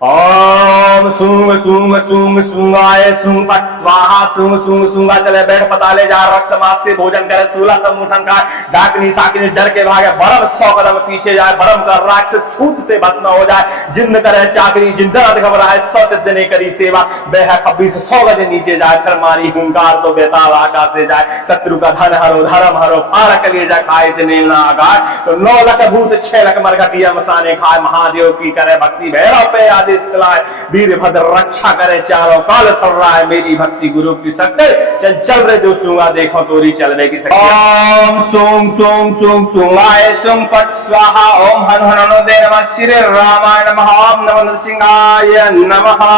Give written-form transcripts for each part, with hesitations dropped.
ओम सूंग सूंग सूंग सूंगाय सूंग फट स्वाहा सूंग सूंग सूंगा चले बैठ पताले जा रक्त मांस से भोजन करे 16 सम्मुठन खाए डाकनी साकिनी डर के भागे बरम 100 कदम पीछे जाए बरम कर राख से छूत से भस्म हो जाए जिन्न करे चाकरी जिन दर्द घबराए 100 सिद्ध ने करी सेवा बह खब्बीस 100 गज नीचे जाए फिर मारी हुंकार तो बेताल आकाश से जाए शत्रु का धन हरो धर्म हरो फारक ले जा खाए तिने ना आगार तो 9 लाख भूत 6 लाख मरघटिया मसाने खाए महादेव की करे भक्ति भैरव पे आदेश चलाए वीरभद्र रक्षा करे चारों काल थर रहा है मेरी भक्ति गुरु की शक्ति चल रहे जो सूंगा देखो तोरी चलने की शक्ति ओम सोम सोम सोम सोंगाय सोम फट स्वाहा ओम हन हनो दे नमः श्री रामाय नमः ओम नमः नरसिंहाय नमः।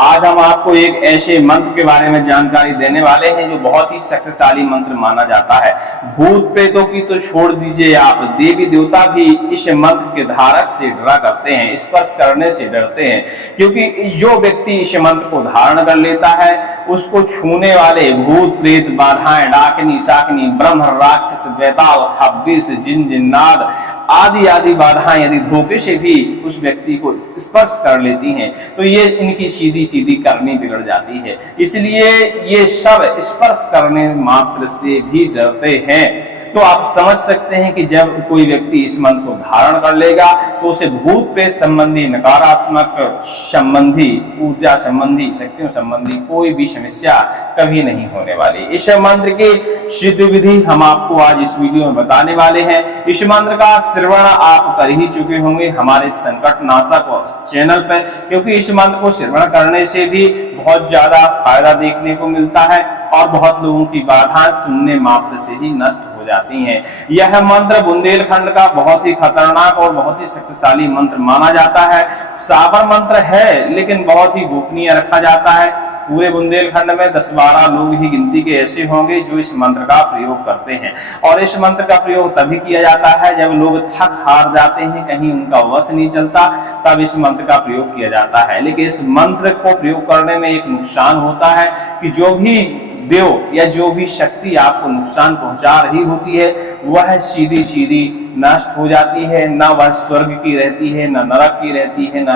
आज हम आपको एक ऐसे मंत्र के बारे में जानकारी देने वाले हैं जो बहुत ही शक्तिशाली मंत्र माना जाता है। भूत प्रेतों की तो छोड़ दीजिए, आप देवी देवता भी इस मंत्र के धारक से डरा करते हैं, स्पर्श करने से डरते हैं, क्योंकि जो व्यक्ति इस मंत्र को धारण कर लेता है उसको छूने वाले भूत प्रेत बाधाएं डाकनी शाकनी ब्रह्म राक्षस बेताल खब्बीस जिन जिन्नाद आदि आदि बाधाएं यदि धोखे से भी उस व्यक्ति को स्पर्श कर लेती हैं तो ये इनकी सीधी सीधी करनी बिगड़ जाती है। इसलिए ये सब स्पर्श करने मात्र से भी डरते हैं। तो आप समझ सकते हैं कि जब कोई व्यक्ति इस मंत्र को धारण कर लेगा तो उसे भूत प्रेत संबंधी नकारात्मक संबंधी ऊर्जा संबंधी शक्तियों संबंधी कोई भी समस्या कभी नहीं होने वाली। इस मंत्र की सिद्ध विधि हम आपको आज इस वीडियो में बताने वाले हैं। इस मंत्र का श्रवण आप कर ही चुके होंगे हमारे संकट नाशक चैनल पर, क्योंकि इस मंत्र को श्रवण करने से भी बहुत ज्यादा फायदा देखने को मिलता है और बहुत लोगों की बाधाएं सुनने मात्र से ही नष्ट हो जाती हैं। यह मंत्र बुंदेलखंड का बहुत ही खतरनाक और बहुत ही शक्तिशाली मंत्र माना जाता है। साबर मंत्र है लेकिन बहुत ही गोपनीय रखा जाता है। पूरे बुंदेलखंड में 10-12 लोग ही गिनती के ऐसे होंगे जो इस मंत्र का प्रयोग करते हैं और इस मंत्र का प्रयोग तभी किया जाता है जब लोग थक हार जाते हैं, कहीं उनका वश नहीं चलता, तब इस मंत्र का प्रयोग किया जाता है। लेकिन इस मंत्र को प्रयोग करने में एक नुकसान होता है कि जो भी देव या जो भी शक्ति आपको नुकसान पहुंचा रही होती है वह सीधी सीधी नष्ट हो जाती है। न वह स्वर्ग की रहती है, न नरक की रहती है, न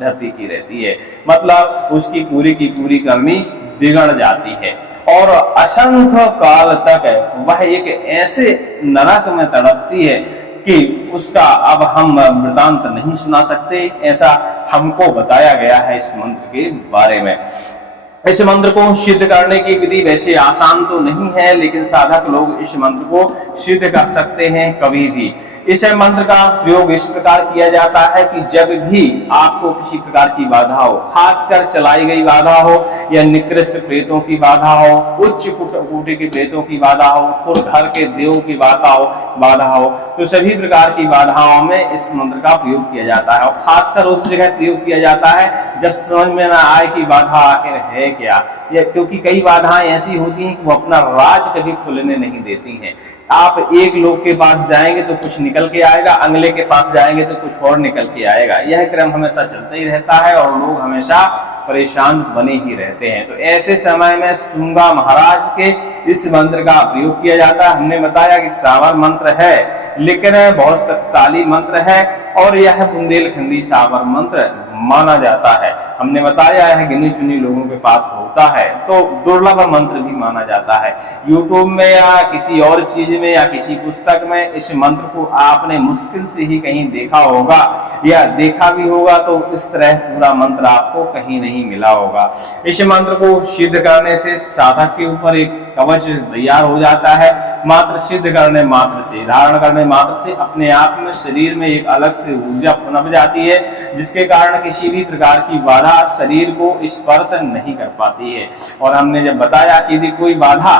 धरती की रहती है। मतलब उसकी पूरी की पूरी करनी बिगड़ जाती है और असंख्य काल तक वह एक ऐसे नरक में तड़पती है कि उसका अब हम वृतांत नहीं सुना सकते। ऐसा हमको बताया गया है इस मंत्र के बारे में। इस मंत्र को सिद्ध करने की विधि वैसे आसान तो नहीं है, लेकिन साधक लोग इस मंत्र को सिद्ध कर सकते हैं कभी भी। इस मंत्र का प्रयोग इस प्रकार किया जाता है कि जब भी आपको किसी प्रकार की बाधा हो, खासकर चलाई गई बाधा हो या निकृष्ट प्रेतों की बाधा हो, उच्च कोटि के प्रेतों की बाधा हो, पुरधर के देवों की बाधा हो, तो सभी प्रकार की बाधाओं में इस मंत्र का प्रयोग किया जाता है। और खासकर उस जगह प्रयोग किया जाता है जब समझ में ना आए कि बाधा आखिर है क्या, या क्योंकि कई बाधाएं ऐसी होती हैं कि वो अपना राज कभी खुलने नहीं देती हैं। आप एक लोग के पास जाएंगे तो कुछ निकल के आएगा, अगले के पास जाएंगे तो कुछ और निकल के आएगा। यह क्रम हमेशा चलता ही रहता है और लोग हमेशा परेशान बने ही रहते हैं। तो ऐसे समय में सूंगा महाराज के इस मंत्र का प्रयोग किया जाता है। हमने बताया कि सावर मंत्र है लेकिन बहुत शक्तिशाली मंत्र है और यह बुंदेलखंडी सावर मंत्र माना जाता है। हमने बताया है गिने चुने लोगों के पास होता है, तो दुर्लभ मंत्र भी माना जाता है। यूट्यूब में या किसी और चीज में या किसी पुस्तक में इस मंत्र को आपने मुश्किल से ही कहीं देखा होगा या देखा भी होगा तो इस तरह पूरा मंत्र आपको कहीं नहीं मिला होगा। इस मंत्र को सिद्ध करने से साधक के ऊपर एक कवच तैयार हो जाता है। मात्र सिद्ध करने मात्र से, धारण करने मात्र से अपने आप में शरीर में एक अलग से ऊर्जा पनप जाती है जिसके कारण किसी भी प्रकार की बाधा शरीर को स्पर्श नहीं कर पाती है। और हमने जब बताया कि यदि कोई बाधा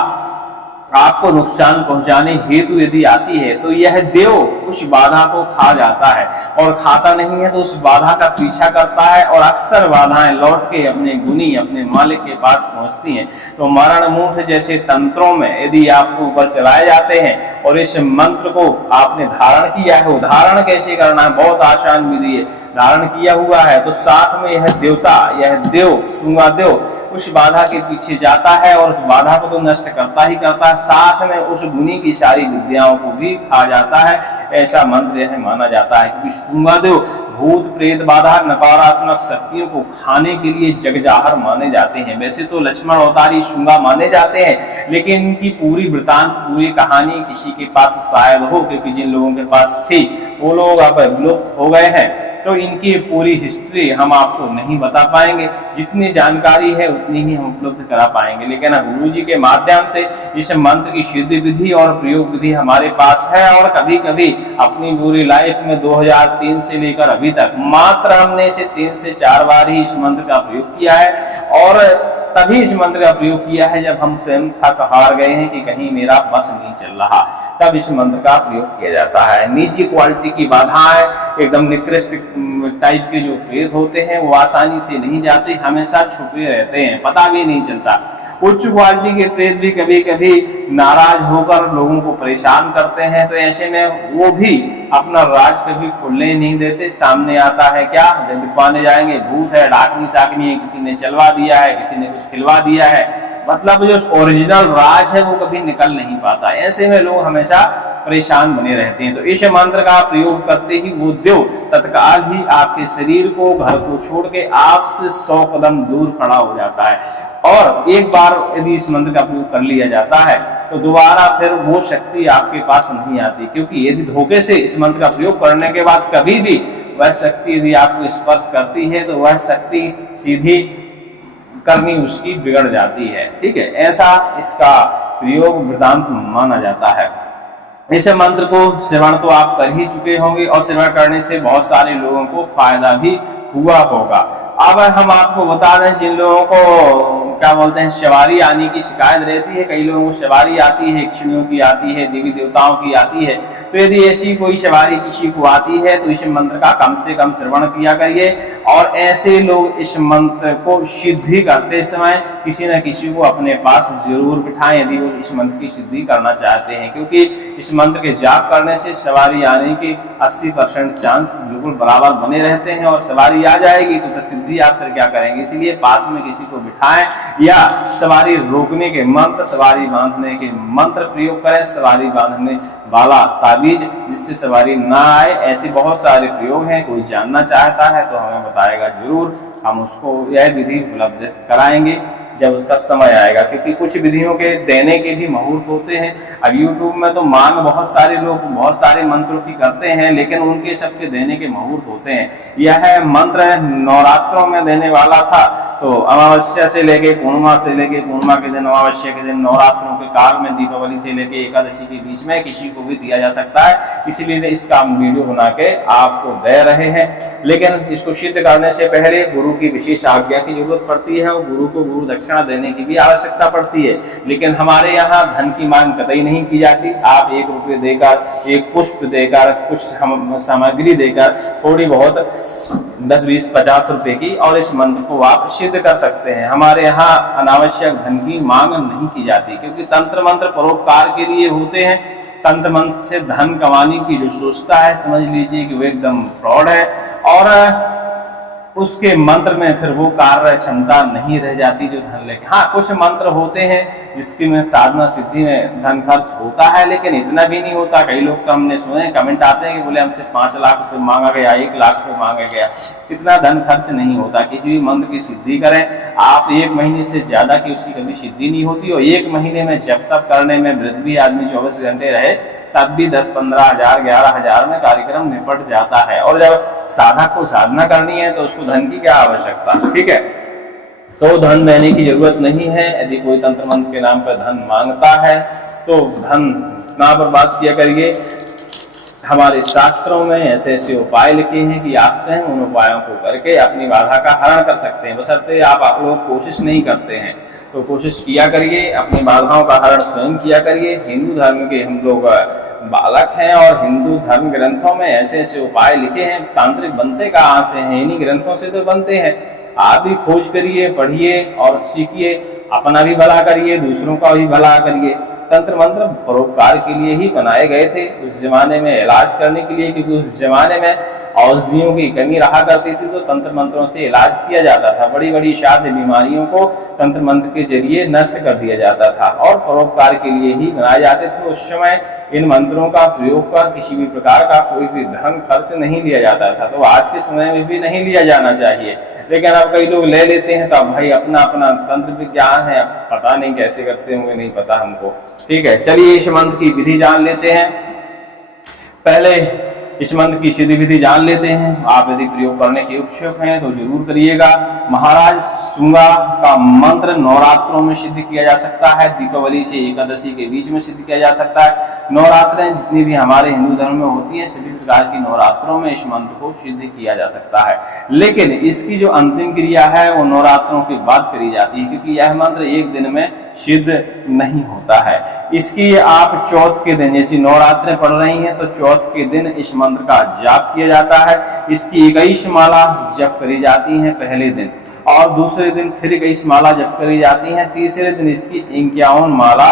आपको नुकसान पहुंचाने हेतु यदि आती है तो यह देव उस बाधा को खा जाता है और खाता नहीं है तो उस बाधा का पीछा करता है और अक्सर बाधाएं लौट के अपने गुनी अपने मालिक के पास पहुंचती हैं। तो मरण मूठ जैसे तंत्रों में यदि आपको ऊपर चलाए जाते हैं और इस मंत्र को आपने धारण किया है, धारण कैसे करना है, बहुत आसान विधि है। धारण किया हुआ है, तो साथ में यह देवता, यह देव सूंगा देव उस बाधा के पीछे जाता है और उस बाधा को तो नष्ट करता ही करता है, साथ में उस मुनि की सारी विद्याओं को भी खा जाता है। ऐसा मंत्र यह माना जाता है, क्योंकि सूंगादेव भूत प्रेत बाधा नकारात्मक शक्तियों को खाने के लिए जगजाहर माने जाते हैं। वैसे तो लक्ष्मण अवतारी सूंगा माने जाते हैं, लेकिन इनकी पूरी वृतांत, पूरी कहानी किसी के पास शायद हो, क्योंकि जिन लोगों के पास थी वो लोग अब विलुप्त हो गए हैं, तो इनकी पूरी हिस्ट्री हम आपको नहीं बता पाएंगे। जितनी जानकारी है उतनी ही हम उपलब्ध करा पाएंगे, लेकिन गुरु जी के माध्यम से इस मंत्र की सिद्धि विधि और प्रयोग विधि हमारे पास है। और कभी कभी अपनी पूरी लाइफ में 2003 से लेकर अभी तक मात्र हमने इसे 3 से 4 बार ही इस मंत्र का प्रयोग किया है, और तभी इस मंत्र का प्रयोग किया है जब हम स्वयं थक हार गए हैं कि कहीं मेरा बस नहीं चल रहा, तब इस मंत्र का प्रयोग किया जाता है। नीची क्वालिटी की बाधाएं, एकदम निकृष्ट टाइप के जो प्रेत होते हैं वो आसानी से नहीं जाते, हमेशा छुपे रहते हैं, पता भी नहीं चलता। उच्च क्वालिटी के प्रेत भी कभी कभी नाराज होकर लोगों को परेशान करते हैं, तो ऐसे में वो भी अपना राज कभी खुलने नहीं देते। सामने आता है क्या, जब दिखवाने जाएंगे भूत है, डाकनी साकनी है, किसी ने चलवा दिया है, किसी ने कुछ खिलवा दिया है, मतलब जो ओरिजिनल राज है वो कभी निकल नहीं पाता। ऐसे में लोग हमेशा परेशान बने रहते हैं। तो इस मंत्र का प्रयोग करते ही वो देव तत्काल ही आपके शरीर को, घर को छोड़ के आपसे 100 कदम दूर खड़ा हो जाता है। और एक बार यदि इस मंत्र का प्रयोग कर लिया जाता है तो दोबारा फिर वो शक्ति आपके पास नहीं आती, क्योंकि यदि धोखे से इस मंत्र का प्रयोग करने के बाद कभी भी वह शक्ति यदि आपको स्पर्श करती है तो वह शक्ति सीधी करनी उसकी बिगड़ जाती है। ठीक है, ऐसा इसका प्रयोग वृतांत माना जाता है। इस मंत्र को श्रवण तो आप कर ही चुके होंगे, और श्रवण करने से बहुत सारे लोगों को फायदा भी हुआ होगा। अब हम आपको बता दें, जिन लोगों को क्या बोलते हैं सवारी आने की शिकायत रहती है, कई लोगों को सवारी आती है, यक्षिणियों की आती है, देवी देवताओं की आती है, तो यदि ऐसी कोई सवारी किसी को आती है तो इस मंत्र का कम से कम श्रवण किया करिए। और ऐसे लोग इस मंत्र को सिद्धि करते समय किसी न किसी को अपने पास जरूर बिठाएं, यदि वो इस मंत्र की सिद्धि करना चाहते हैं, क्योंकि इस मंत्र के जाप करने से सवारी आने के 80% चांस बिल्कुल बराबर बने रहते हैं, और सवारी आ जाएगी तो सिद्धि आप फिर क्या करेंगे। इसीलिए पास में किसी को बिठाएं, या सवारी रोकने के मंत्र, सवारी बांधने के मंत्र प्रयोग करें, सवारी बांधने वाला ताबीज जिससे सवारी ना आए। ऐसे बहुत सारे प्रयोग हैं, कोई जानना चाहता है तो हमें बताएगा जरूर, हम उसको यह विधि उपलब्ध कराएंगे जब उसका समय आएगा, क्योंकि कुछ विधियों के देने के भी मुहूर्त होते हैं। अब YouTube में तो मांग बहुत सारे लोग बहुत सारे मंत्रों की करते हैं, लेकिन उनके सबके देने के मुहूर्त होते हैं। यह मंत्र नवरात्रों में देने वाला था, तो अमावस्या से लेके पूर्णिमा से लेके पूर्णिमा के दिन, अमावस्या के दिन, नवरात्रों के काल में दीपावली से लेके एकादशी के बीच में किसी को भी दिया जा सकता है। इसीलिए इसका हम वीडियो बना के आपको दे रहे हैं, लेकिन इसको सिद्ध करने से पहले गुरु की विशेष आज्ञा की जरूरत पड़ती है, और गुरु को गुरु दक्षिणा देने की भी आवश्यकता पड़ती है। लेकिन हमारे यहाँ धन की मांग कतई नहीं की जाती। आप 1 रुपये देकर, एक पुष्प देकर, कुछ सामग्री देकर, थोड़ी बहुत 10, 20, 50 रुपए की, और इस मंत्र को आप सिद्ध कर सकते हैं। हमारे यहाँ अनावश्यक धन की मांग नहीं की जाती, क्योंकि तंत्र मंत्र परोपकार के लिए होते हैं। तंत्र मंत्र से धन कमाने की जो सोचता है, समझ लीजिए कि वो एकदम फ्रॉड है, और उसके मंत्र में फिर वो कार्य क्षमता नहीं रह जाती जो धन लेके। हाँ, कुछ मंत्र होते हैं जिसकी में साधना सिद्धि में धन खर्च होता है, लेकिन इतना भी नहीं होता। कई लोग तो हमने सुने, कमेंट आते हैं कि बोले हमसे 5 लाख रुपए मांगा गया, 1 लाख रुपए मांगा गया, इतना धन खर्च नहीं होता। किसी भी मंत्र की सिद्धि करें आप, 1 महीने से ज्यादा की उसकी कभी सिद्धि नहीं होती, और 1 महीने में जब तक करने में वृद्ध भी आदमी 24 घंटे रहे तब भी 10-15 हजार 11 हजार में कार्यक्रम निपट जाता है। और जब साधक को साधना करनी है तो उसको धन की क्या आवश्यकता, ठीक है, तो धन देने की जरूरत नहीं है। यदि कोई तंत्र मंत्र के नाम पर धन मांगता है तो धन ना बर्बाद किया करिए। हमारे शास्त्रों में ऐसे ऐसे उपाय लिखे हैं कि आप स्वयं उन उपायों को करके अपनी बाधा का हरण कर सकते हैं, बशर्ते आप लोग कोशिश नहीं करते हैं। तो कोशिश किया करिए, अपनी बाधाओं का हरण स्वयं किया करिए। हिंदू धर्म के हम लोग बालक हैं, और हिंदू धर्म ग्रंथों में ऐसे ऐसे उपाय लिखे हैं। तांत्रिक बनते कहाँ से हैं, इन्हीं ग्रंथों से तो बनते हैं। आप भी खोज करिए, पढ़िए और सीखिए, अपना भी भला करिए, दूसरों का भी भला करिए। तंत्र मंत्र परोपकार के लिए ही बनाए गए थे, उस जमाने में इलाज करने के लिए, क्योंकि उस जमाने में औषधियों की कमी रहा करती थी तो तंत्र मंत्रों से इलाज किया जाता था। बड़ी बड़ी साध्य बीमारियों को तंत्र मंत्र के जरिए नष्ट कर दिया जाता था और परोपकार के लिए ही बनाए जाते थे। उस समय इन मंत्रों का प्रयोग कर किसी भी प्रकार का कोई भी धन खर्च नहीं लिया जाता था, तो आज के समय में भी नहीं लिया जाना चाहिए। लेकिन अब कई लोग ले लेते हैं, तो अब भाई अपना अपना तंत्र विज्ञान है, पता नहीं कैसे करते होंगे, नहीं पता हमको। ठीक है, चलिए इस मंत्र की विधि जान लेते हैं। पहले इस मंत्र की सिद्धि विधि जान लेते हैं। आप यदि प्रयोग करने के इच्छुक हैं तो जरूर करिएगा। महाराज शुंगा का मंत्र नवरात्रों में सिद्ध किया जा सकता है, दीपावली से एकादशी के बीच में सिद्ध किया जा सकता है। नवरात्रें जितनी भी हमारे हिंदू धर्म में होती है, सभी प्रकार की नवरात्रों में इस मंत्र को सिद्ध किया जा सकता है। लेकिन इसकी जो अंतिम क्रिया है वो नवरात्रों के बाद करी जाती है, क्योंकि यह मंत्र एक दिन में सिद्ध नहीं होता है। इसकी आप चौथ के दिन, जैसे नवरात्रें पढ़ रही हैं तो चौथ के दिन इस मंत्र का जाप किया जाता है। इसकी 21 माला जप करी जाती है पहले दिन, और दूसरे दिन फिर 21 माला जप करी जाती है, तीसरे दिन इसकी 51 माला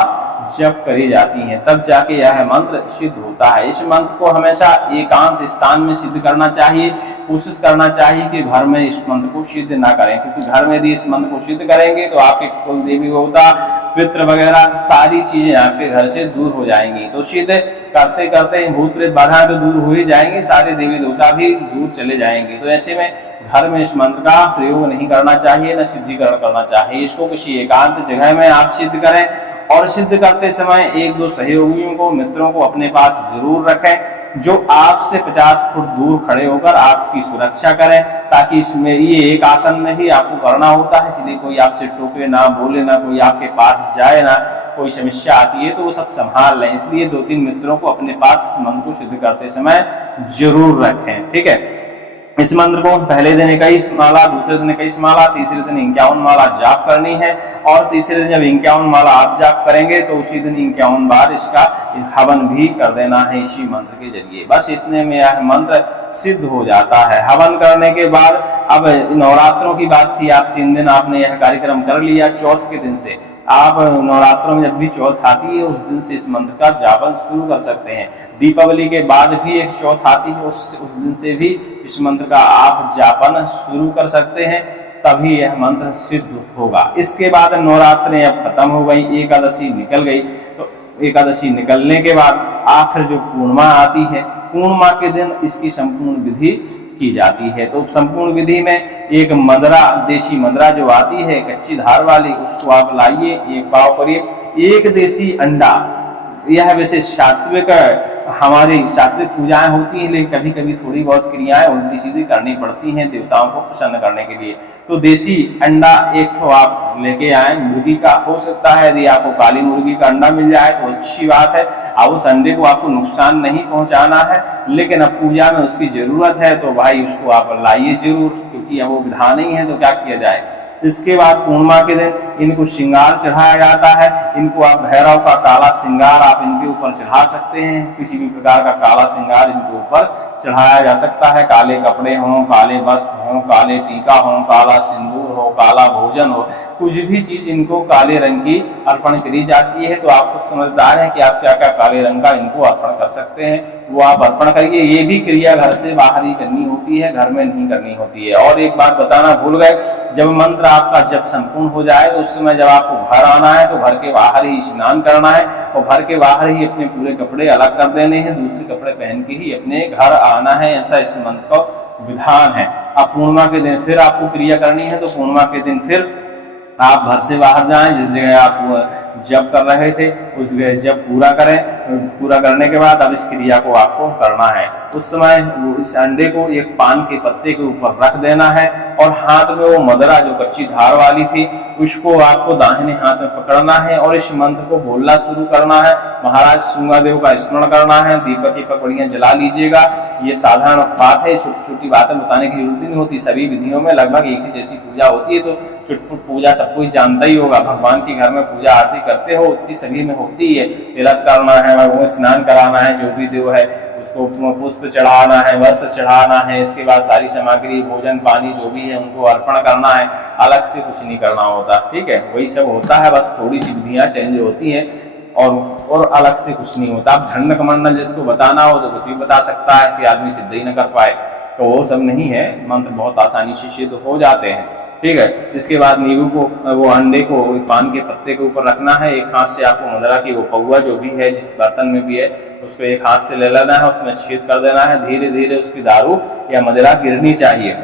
जप करी जाती हैं, तब जाके यह मंत्र सिद्ध होता है। इस मंत्र को हमेशा एकांत स्थान में सिद्ध करना चाहिए। कोशिश करना चाहिए कि घर में इस मंत्र को सिद्ध ना करें, क्योंकि घर में यदि इस मंत्र को सिद्ध करेंगे तो आपके कुल देवी देवता पितृ वगैरह सारी चीजें आपके घर से दूर हो जाएंगी। तो सिद्ध करते करते भूत प्रेत बाधा तो दूर हो ही जाएंगे, सारे देवी देवता भी दूर चले जाएंगे। तो ऐसे में घर में इस मंत्र का प्रयोग नहीं करना चाहिए, न सिद्धिकरण करना चाहिए। इसको किसी एकांत जगह में आप सिद्ध करें, और सिद्ध करते समय एक दो सहयोगियों को, मित्रों को अपने पास जरूर रखें, जो आपसे 50 फुट दूर खड़े होकर आपकी सुरक्षा करें, ताकि इसमें ये एक आसन में ही आपको करना होता है, इसलिए कोई आपसे टोके ना, बोले ना, कोई आपके पास जाए ना, कोई समस्या आती है तो वो सब संभाल लें। इसलिए 2-3 मित्रों को अपने पास इस मंत्र को सिद्ध करते समय जरूर रखें। ठीक है, इस मंत्र को पहले दिन 21 माला, दूसरे दिन 21 माला, तीसरे दिन 51 माला जाप करनी है, और तीसरे दिन जब 51 माला आप जाप करेंगे तो उसी दिन 51 बार इसका हवन भी कर देना है इसी मंत्र के जरिए। बस इतने में यह मंत्र सिद्ध हो जाता है। हवन करने के बाद, अब नवरात्रों की बात थी, आप 3 दिन आपने यह कार्यक्रम कर लिया। चौथ के दिन से आप नवरात्रों में जब भी चौथ आती है उस दिन से इस मंत्र का जापन शुरू कर सकते हैं। दीपावली के बाद भी एक चौथ आती है, उस दिन से भी इस मंत्र का आप जापन शुरू कर सकते हैं, तभी यह मंत्र सिद्ध होगा। इसके बाद नवरात्रें अब खत्म हो गई, एकादशी निकल गई। तो एकादशी निकलने के बाद आखिर जो पूर्णिमा आती है, पूर्णिमा के दिन इसकी संपूर्ण विधि की जाती है। तो संपूर्ण विधि में एक मदरा, देसी मदरा जो आती है कच्ची धार वाली, उसको आप लाइए, एक पाव करिए, एक देसी अंडा। यह वैसे सात्विक, हमारी सात्विक पूजाएं होती हैं, लेकिन कभी कभी थोड़ी बहुत क्रियाएं उल्टी सीधी करनी पड़ती हैं देवताओं को प्रसन्न करने के लिए। तो देसी अंडा एक ठो आप लेके आए, मुर्गी का हो सकता है, यदि आपको काली मुर्गी का अंडा मिल जाए तो अच्छी बात है। अब उस अंडे को आपको नुकसान नहीं पहुंचाना है, लेकिन अब पूजा में उसकी जरूरत है तो भाई उसको आप लाइए जरूर, क्योंकि अब वो विधान ही है तो क्या किया जाए। इसके बाद पूर्णिमा के दिन इनको श्रृंगार चढ़ाया जाता है। इनको आप भैरव का काला श्रृंगार आप इनके ऊपर चढ़ा सकते हैं, किसी भी प्रकार का काला श्रृंगार इनके ऊपर चढ़ाया जा सकता है। काले कपड़े हों, काले वस्त्र हों, काले टीका हो, काला सिंदूर हो, काला भोजन हो, कुछ भी चीज इनको काले रंग की अर्पण करी जाती है। तो आप कुछ समझदार हैं कि आप क्या क्या काले रंग का इनको अर्पण कर सकते हैं, वो आप अर्पण करिए। ये भी क्रिया घर से बाहर ही करनी होती है, घर में नहीं करनी होती है। और एक बात बताना भूल गए, जब मंत्र आपका जब संपूर्ण हो जाए तो उस समय जब आपको घर आना है तो घर के बाहर ही स्नान करना है, और घर के बाहर ही अपने पूरे कपड़े अलग कर देने हैं, दूसरे कपड़े पहन के ही अपने घर आना है। ऐसा इस मंत्र का विधान है। अब पूर्णिमा के दिन फिर आपको क्रिया करनी है, तो पूर्णिमा के दिन फिर आप घर से बाहर जाएं, जिस जगह आप जप कर रहे थे उस जगह जप पूरा करें। पूरा करने के बाद अब इस क्रिया को आपको करना है। उस समय इस अंडे को एक पान के पत्ते के ऊपर रख देना है, और हाथ में वो मदरा जो कच्ची धार वाली थी उसको आपको दाहिने हाथ में पकड़ना है, और इस मंत्र को बोलना शुरू करना है। महाराज शुंगादेव का स्मरण करना है, दीपक की पकड़ियां जला लीजिएगा। ये साधारण बात है, छोटी छोटी बातें बताने की जरूरत नहीं होती। सभी विधियों में लगभग एक ही जैसी पूजा होती है, तो चुटपुट पूजा सब कोई जानता ही होगा। भगवान की घर में पूजा आरती करते हो उतनी सभी में होती है। तिलक करना है, वो स्नान कराना है, जो भी देव है उसको पुष्प चढ़ाना है, वस्त्र चढ़ाना है, इसके बाद सारी सामग्री भोजन पानी जो भी है उनको अर्पण करना है। अलग से कुछ नहीं करना होता, ठीक है, वही सब होता है। बस थोड़ी सी विधियां चेंज होती हैं, और अलग से कुछ नहीं होता। अब ढंडक मंडल जिसको बताना हो तो कुछ भी बता सकता है कि आदमी सिद्ध ही न कर पाए। तो वो सब नहीं है, मंत्र बहुत आसानी से सिद्ध हो जाते हैं। ठीक है, इसके बाद नींबू को, वो अंडे को पान के पत्ते के ऊपर रखना है। एक हाथ से आपको मदिरा की वो पौवा जो भी है जिस बर्तन में भी है उसको एक हाथ से ले लेना है, उसमें छेद कर देना है, धीरे धीरे उसकी दारू या मदिरा गिरनी चाहिए।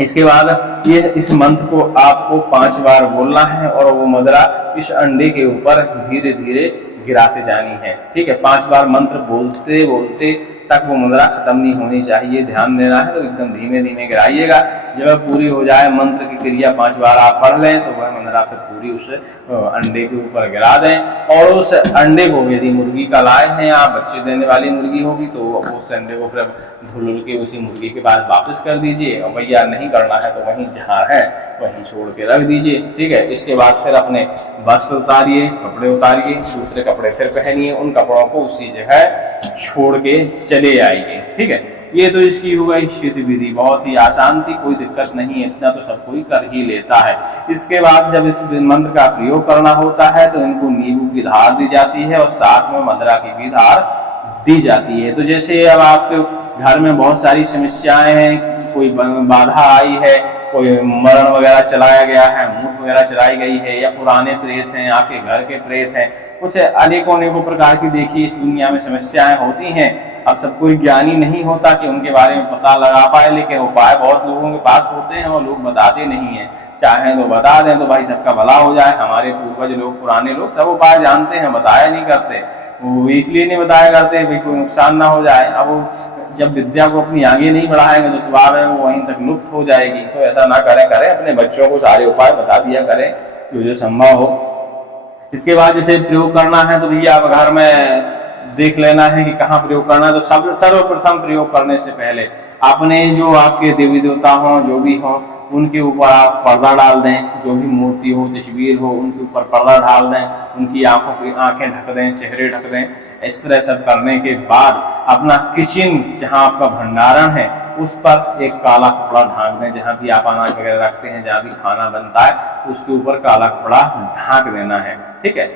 इसके बाद ये इस मंत्र को आपको 5 बार बोलना है और वो मदिरा इस अंडे के ऊपर धीरे धीरे गिराते जानी है। ठीक है, 5 बार मंत्र बोलते बोलते तक वो मदिरा खत्म नहीं होनी चाहिए, ध्यान देना है। तो एकदम धीमे धीमे गिराइएगा। जब पूरी हो जाए मंत्र की क्रिया 5 बार आप पढ़ लें तो वह मदिरा फिर पूरी उस अंडे के ऊपर गिरा दें। और उस अंडे को यदि मुर्गी का लाए हैं आप, बच्चे देने वाली मुर्गी होगी तो उस अंडे को फिर धुल के उसी मुर्गी के पास वापस कर दीजिए। और भैया नहीं करना है तो वहीं जहाँ है वहीं छोड़ के रख दीजिए। ठीक है, इसके बाद फिर अपने वस्त्र उतारिए, कपड़े उतारिए, दूसरे कपड़े फिर पहनिए, उन कपड़ों को उसी जगह छोड़ के चले आइए। ठीक है, ये तो इसकी हो गई सिद्ध विधि, बहुत ही आसान थी, कोई दिक्कत नहीं है, इतना तो सब कोई कर ही लेता है। इसके बाद जब इस मंत्र का प्रयोग करना होता है तो इनको नींबू की धार दी जाती है और साथ में मदिरा की भी धार दी जाती है। तो जैसे अब आपके घर में बहुत सारी समस्याएं हैं, कोई बाधा आई है, कोई मरण वगैरह चलाया गया है, मूठ वगैरह चलाई गई है, या पुराने प्रेत हैं, आपके घर के प्रेत हैं, कुछ अनेकों अनेकों प्रकार की देखिए इस दुनिया में समस्याएं होती हैं। अब सब कोई ज्ञानी नहीं होता कि उनके बारे में पता लगा पाए, लेकिन उपाय बहुत लोगों के पास होते हैं और लोग बताते नहीं हैं। चाहे तो बता दें तो भाई सबका भला हो जाए। हमारे पूर्वज लोग, पुराने लोग सब उपाय जानते हैं, बताया नहीं करते। वो इसलिए नहीं बताया करते भाई कोई नुकसान ना हो जाए। अब जब विद्या को अपनी आगे नहीं बढ़ाएंगे तो स्वभाव है वो वहीं तक लुप्त हो जाएगी। तो ऐसा ना करें, अपने बच्चों को सारे उपाय बता दिया करें जो संभव हो। इसके बाद जैसे प्रयोग करना है तो भैया आप घर में देख लेना है कि कहाँ प्रयोग करना है। तो सर्वप्रथम प्रयोग करने से पहले अपने जो आपके देवी देवता हों, जो भी हों, उनके ऊपर आप पर्दा डाल दें। जो भी मूर्ति हो, तस्वीर हो, उनके ऊपर पर्दा डाल दें, उनकी आंखें ढक दें, चेहरे ढक दें। इस तरह सब करने के बाद अपना किचन जहाँ आपका भंडारण है उस पर एक काला कपड़ा ढांक दें। जहाँ भी आप अनाज वगैरह रखते हैं, जहाँ भी खाना बनता है उसके ऊपर काला कपड़ा ढांक देना है। ठीक है,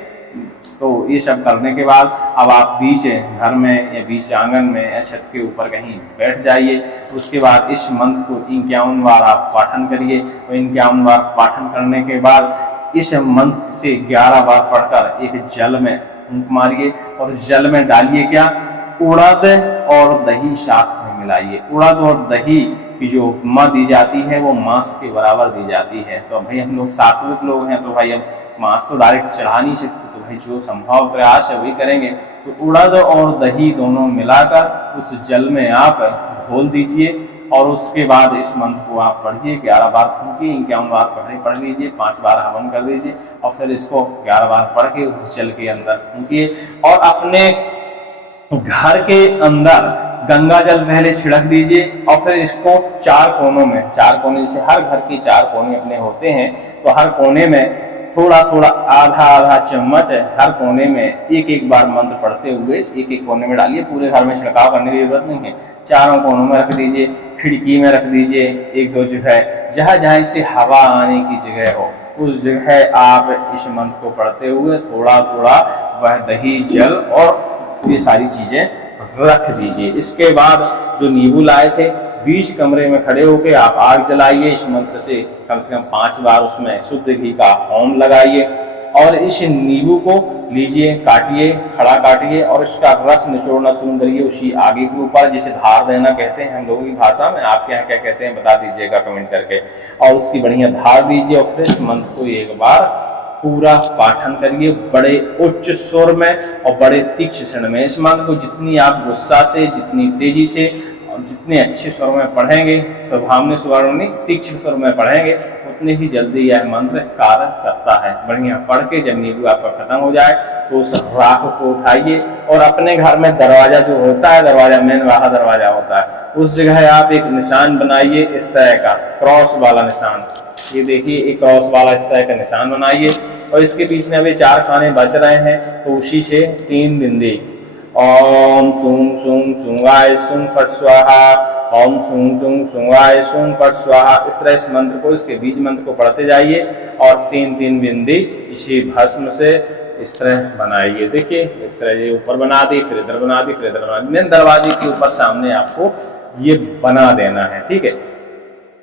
तो ये सब करने के बाद अब आप बीच घर में या बीच आंगन में या छत के ऊपर कहीं बैठ जाइए। उसके बाद इस मंत्र को 51 बार आप पाठन करिए। और 51 बार पाठन करने के बाद इस मंत्र से 11 बार पढ़कर एक जल में फूंक मारिए और जल में डालिए क्या, उड़द और दही साथ में मिलाइए। उड़द और दही की जो उपमा दी जाती है वो मांस के बराबर दी जाती है। तो भाई हम लोग सात्विक लोग हैं तो भाई अब मांस तो डायरेक्ट चढ़ा नहीं सकते, तो भाई जो संभव प्रयास है वही करेंगे। तो उड़द और दही दोनों मिलाकर उस जल में आप घोल दीजिए और उसके बाद इस मंत्र को आप पढ़िए। 11 बार फूंकिए, 51 बार पढ़ लीजिए, 5 बार हवन कर दीजिए और फिर इसको 11 बार पढ़ के उस जल के अंदर फूंकिए। और अपने घर के अंदर गंगा जल पहले छिड़क दीजिए और फिर इसको 4 कोनों में, 4 कोने से हर घर के 4 कोने अपने होते हैं, तो हर कोने में थोड़ा थोड़ा आधा चम्मच हर कोने में एक बार मंत्र पढ़ते हुए एक कोने में डालिए। पूरे घर में छिड़काव करने की जरूरत नहीं है, चारों कोनों में रख दीजिए, खिड़की में रख दीजिए, 1-2 जगह जहां जहां से हवा आने की जगह हो उस जगह आप इस मंत्र को पढ़ते हुए थोड़ा थोड़ा वह दही, जल और ये सारी चीजें रख दीजिए। इसके बाद जो नींबू लाए थे बीच कमरे में खड़े होकर आप आग जलाइए। इस मंत्र से कम 5 बार उसमें शुद्ध घी का होम लगाइए और इस नींबू को लीजिए, काटिए, खड़ा काटिए और इसका रस निचोड़ना शुरू करिए उसी आगे के ऊपर, जिसे धार देना कहते हैं हम लोगों की भाषा में। आपके यहाँ क्या कहते हैं बता दीजिएगा कमेंट करके। और उसकी बढ़िया धार दीजिए और फिर इस मंत्र को एक बार पूरा पाठन करिए बड़े उच्च स्वर में और बड़े तीक्ष्ण स्वर में। इस मंत्र को जितनी आप गुस्सा से, जितनी तेजी से और जितने अच्छे स्वर में पढ़ेंगे, स्वभावने स्वर में, तीक्ष्ण स्वर में पढ़ेंगे, उतने ही जल्दी यह मंत्र कार्य करता है। बढ़िया पढ़ के जब नींबू आपका खत्म हो जाए तो उस राख को उठाइए और अपने घर में दरवाजा जो होता है, दरवाजा मेन वाला दरवाजा होता है, उस जगह आप एक निशान बनाइए इस तरह का क्रॉस वाला निशान। ये देखिए एक क्रॉस वाला इस तरह का निशान बनाइए और इसके बीच में अभी 4 खाने बच रहे हैं तो उसी से 3 बिंदी ओम सुं सुं सुंगाय सुं फट स्वाहा, ओम सुं सुं सुंगाय सुं फट स्वाहा। इस तरह इस मंत्र को, इसके बीज मंत्र को पढ़ते जाइए और 3-3 बिंदी इसी भस्म से इस तरह बनाइए। देखिए इस तरह ये ऊपर बना दी, फिर इधर बना दी, फिर इधर बना दी। मेन दरवाजे के ऊपर सामने आपको ये बना देना है। ठीक है,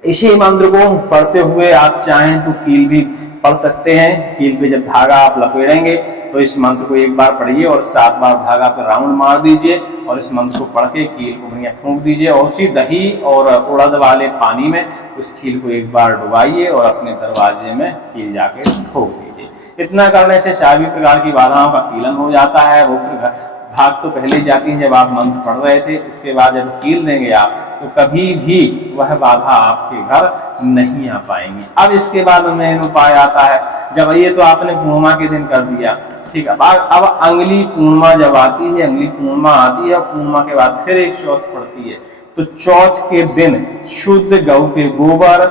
इसी मंत्र को पढ़ते हुए आप चाहें तो कील भी पढ़ सकते हैं। कील पे जब धागा आप लपेटेंगे तो इस मंत्र को एक बार पढ़िए और 7 बार धागा पर राउंड मार दीजिए और इस मंत्र को पढ़ के कील को बढ़िया फूंक दीजिए और उसी दही और उड़द वाले पानी में उस कील को एक बार डुबाइए और अपने दरवाजे में कील जाके ठोक दीजिए। इतना करने से सभी प्रकार की बाधाओं का कीलन हो जाता है। वो फिर भाग तो पहले ही जाती है जब आप मंत्र पढ़ रहे थे, इसके बाद जब कील देंगे आप तो कभी भी वह बाधा आपके घर नहीं आ पाएंगी। अब इसके बाद मेन उपाय आता है, जब ये तो आपने पूर्णिमा के दिन कर दिया, ठीक है, अब अंगुली पूर्णिमा जब आती है, अंगुली पूर्णिमा आती है, पूर्णिमा के बाद फिर एक चौथ पड़ती है, तो चौथ के दिन शुद्ध गौ के गोबर,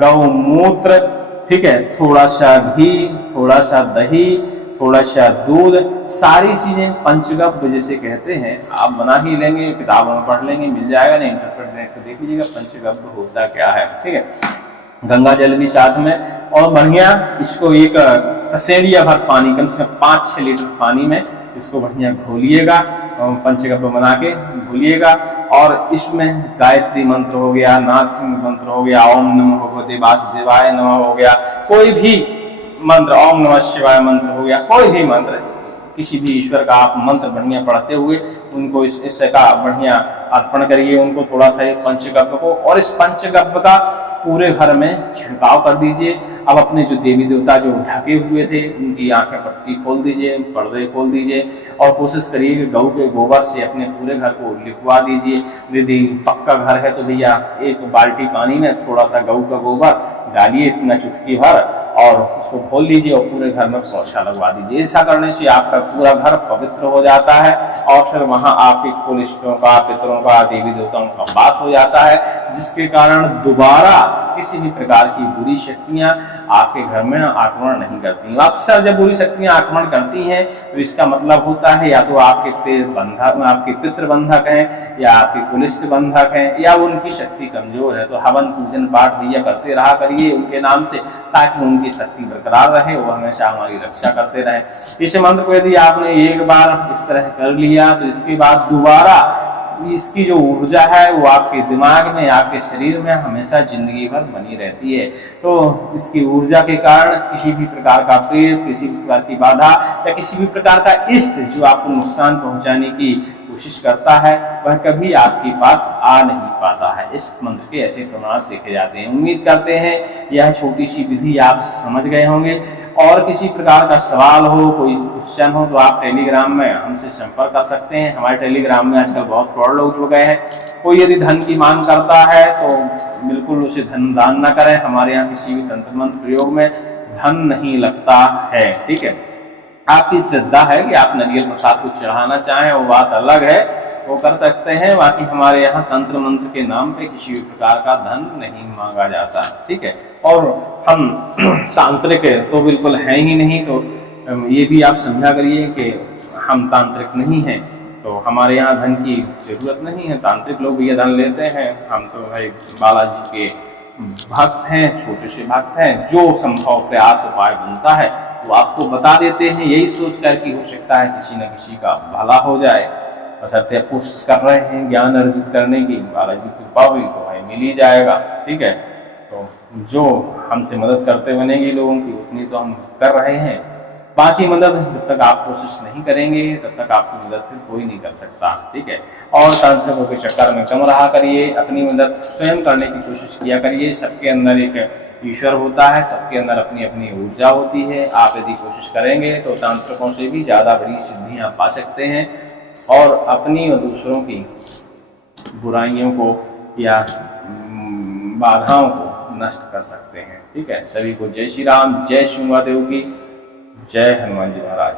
गौमूत्र, ठीक है, थोड़ा सा घी, थोड़ा सा दही, थोड़ा सा दूध, सारी चीजें पंचगव्य जिसे कहते हैं, आप बना ही लेंगे, किताबों में पढ़ लेंगे, मिल जाएगा, नहीं इंटरनेट पे देख लीजिएगा पंचगव्य होता क्या है। ठीक है, गंगा जल भी साथ में और बढ़िया इसको एक कसेड़िया भर पानी, कम से कम 5-6 लीटर पानी में इसको बढ़िया घोलिएगा, पंचगव्य बना के घोलिएगा और इसमें गायत्री मंत्र हो गया, नारसिंह मंत्र हो गया, ओम नमो भगवते वासुदेवाय नमः हो गया, कोई भी मंत्र, ओम नमः शिवाय मंत्र हो गया, कोई भी मंत्र, किसी भी ईश्वर का आप मंत्र बढ़िया पढ़ते हुए उनको इसका बढ़िया अर्पण करिए, उनको थोड़ा सा पंचगव्य को, और इस पंचगव्य का पूरे घर में छिड़काव कर दीजिए। अब अपने जो देवी देवता जो ढके हुए थे उनकी आंखें पट्टी खोल दीजिए, पर्दे खोल दीजिए और कोशिश करिए कि गऊ के गोबर से अपने पूरे घर को लिखवा दीजिए। यदि पक्का घर है तो भैया एक बाल्टी पानी में थोड़ा सा गऊ का गोबर डालिए, इतना चुटकी भर, और उसको खोल लीजिए और पूरे घर में पोछा लगवा दीजिए। ऐसा करने से आपका पूरा घर पवित्र हो जाता है और फिर वहां आपके कुलिष्टों का, पितरों का, देवी देवताओं का वास हो जाता है, जिसके कारण दोबारा किसी भी प्रकार की बुरी शक्तियां आपके घर में आक्रमण नहीं करती। अक्सर जब बुरी शक्तियां आक्रमण करती हैं तो इसका मतलब होता है या तो आपके पितृ बंधक हैं या आपके कुलिष्ट बंधक हैं या उनकी शक्ति कमजोर है। तो हवन पूजन पाठ भैया करते रहा करिए उनके नाम से, ताकि उनकी शक्ति बरकरार रहे, वो हमेशा हमारी रक्षा करते रहे। इस मंत्र को यदि आपने एक बार इस तरह कर लिया तो इसके बाद दोबारा इसकी जो ऊर्जा है वो आपके दिमाग में, आपके शरीर में हमेशा जिंदगी भर बनी रहती है। तो इसकी ऊर्जा के कारण किसी भी प्रकार का प्रेत, किसी भी प्रकार की बाधा या किसी भी प्रकार का इष्ट जो आपको नुकसान पहुंचाने की कोशिश करता है वह कभी आपके पास आ नहीं पाता है। इस मंत्र के ऐसे प्रमाण देखे जाते हैं। उम्मीद करते हैं यह छोटी सी विधि आप समझ गए होंगे। और किसी प्रकार का सवाल हो, कोई क्वेश्चन हो तो आप टेलीग्राम में हमसे संपर्क कर सकते हैं। हमारे टेलीग्राम में आजकल बहुत फ्रॉड लोग जुड़ गए हैं। कोई यदि धन की मांग करता है तो बिल्कुल उसे धन दान न करें। हमारे यहाँ किसी भी तंत्र मंत्र प्रयोग में धन नहीं लगता है। ठीक है, आपकी श्रद्धा है कि आप नारियल प्रसाद को चढ़ाना चाहें वो बात अलग है, वो कर सकते हैं। बाकी हमारे यहाँ तंत्र मंत्र के नाम पे किसी भी प्रकार का धन नहीं मांगा जाता। ठीक है, और हम तांत्रिक तो बिल्कुल है ही नहीं, तो ये भी आप समझा करिए कि हम तांत्रिक नहीं हैं, तो हमारे यहाँ धन की जरूरत नहीं है। तांत्रिक लोग ये धन लेते हैं, हम तो भाई बालाजी के भक्त हैं, छोटे से भक्त हैं। जो संभव प्रयास उपाय बनता है वो आपको बता देते हैं, यही सोच कर कि हो सकता है किसी न किसी का भला हो जाए। बशर्ते आप कोशिश कर रहे हैं ज्ञान अर्जित करने की, बालाजी की कृपा हुई तो भाई मिल ही जाएगा। ठीक है, तो जो हमसे मदद करते बनेगी लोगों की उतनी तो हम कर रहे हैं। बाकी मदद जब तक आप कोशिश नहीं करेंगे तब तक आपकी मदद फिर कोई नहीं कर सकता। ठीक है, और तांत्रिकों के चक्कर में कम रहा करिए, अपनी मदद स्वयं करने की कोशिश किया करिए। सबके अंदर एक ईश्वर होता है, सबके अंदर अपनी अपनी ऊर्जा होती है। आप यदि कोशिश करेंगे तो तांत्रिकों से भी ज़्यादा बड़ी सिद्धियां पा सकते हैं और अपनी और दूसरों की बुराइयों को या बाधाओं को नष्ट कर सकते हैं। ठीक है, सभी को जय श्री राम, जय श्री देव की, जय हनुमान जी महाराज।